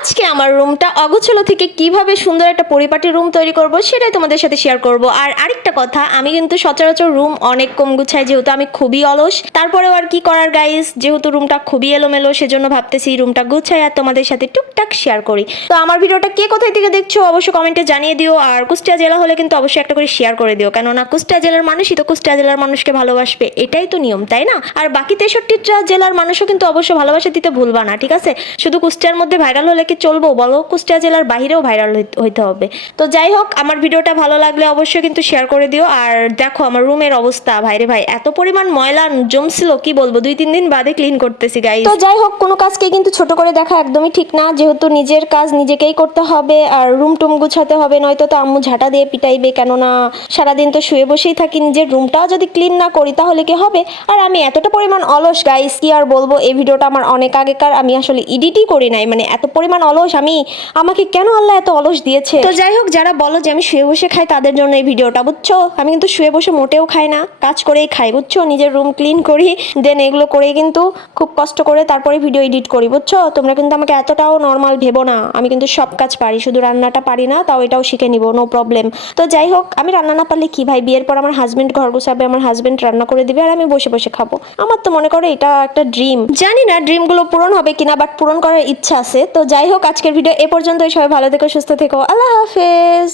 আজকে আমার রুমটা অগোছালো থেকে কিভাবে সুন্দর একটা পরিপাটি রুম তৈরি করব সেটাই তোমাদের সাথে শেয়ার করব। আর আরেকটা কথা, আমি কিন্তু সচরাচর রুম অনেক কম গুছাই, যেহেতু আমি খুবই অলস। তারপরেও আর কি করার গাইস, যেহেতু রুমটা খুবই এলোমেলো সেজন্য ভাবতেছি রুমটা গুছাই আর তোমাদের সাথে টুকটাক শেয়ার করি। তো আমার ভিডিওটা কে কোথায় থেকে দেখছো অবশ্যই কমেন্টে জানিয়ে দিও। আর কুষ্টিয়া জেলা হলে কিন্তু অবশ্যই একটা করে শেয়ার করে দিও, কেননা কুষ্টিয়া জেলার মানুষই তো কুষ্টিয়া জেলার মানুষকে ভালোবাসবে, এটাই তো নিয়ম, তাই না? আর বাকি 63টা জেলার মানুষও কিন্তু অবশ্যই ভালোবাসা দিতে ভুলবা না, ঠিক আছে? শুধু কুষ্টিয়ার মধ্যে ভাইরাল হলে কি চলবো বলো? কুষ্টিয়া জেলার বাইরেও ভাইরাল হইতে হবে। তো যাই হোক, আমার ভিডিওটা ভালো লাগলে অবশ্যই কিন্তু শেয়ার করে দিও। আর দেখো আমার রুমের অবস্থা, ভাইরে ভাই এত পরিমাণ ময়লা জমছিল, কি বলবো, 2-3 দিন বাদে ক্লিন করতেছি গাইস। তো যাই হোক, কোনো কাজকে কিন্তু ছোট করে দেখা একদমই ঠিক না, যেহেতু নিজের কাজ নিজেকেই করতে হবে। আর রুম টুম গুছাতে হবে, নয়তো তো আম্মু ঝাঁটা দিয়ে পিটাইবে, কেননা সারাদিন তো শুয়ে বসেই থাকি। নিজের রুমটাও যদি ক্লিন না করি তাহলে কি হবে? আর আমি এতটা পরিমাণ অলস গাইস, কি আর বলবো। এই ভিডিওটা আমার অনেক আগেকার, আমি আসলে এডিটই করি নাই, মানে এত পরিমাণ অলস আমি। আমাকে কেন আল্লাহ এত অলস দিয়েছে? তো যাই হোক, যারা বলো যে আমি শুয়ে বসে খাই তাদের জন্য এই ভিডিওটা, বুঝছো? আমি কিন্তু শুয়ে বসে মোটেও খাই না, কাজ করেই খাই, বুঝছো? নিজের রুম ক্লিন করি, দেন এগুলো করেই কিন্তু খুব কষ্ট করে তারপরে ভিডিও এডিট করি, বুঝছো? তোমরা কিন্তু আমাকে এতটাও নর্মাল ভেবো না, আমি কিন্তু সব কাজ পারি, শুধু রান্নাটা পারি না, তাও এটাও শিখে নিব, নো প্রবলেম। তো যাই হোক, আমি রান্না না পারলে কি ভাই, বিয়ের পর আমার হাজবেন্ড ঘর গোছাবে, আমার হাজবেন্ড রান্না করে দিবে আর আমি বসে বসে খাবো। আমার তো মনে করো এটা একটা ড্রিম। জানি না ড্রিমগুলো পূরণ হবে কিনা, বাট পূরণ করার ইচ্ছা আছে। তো যাই হোক, আজকের ভিডিও এ পর্যন্তই। সবাই ভালো থেকো, সুস্থ থেকো, আল্লাহ হাফেজ।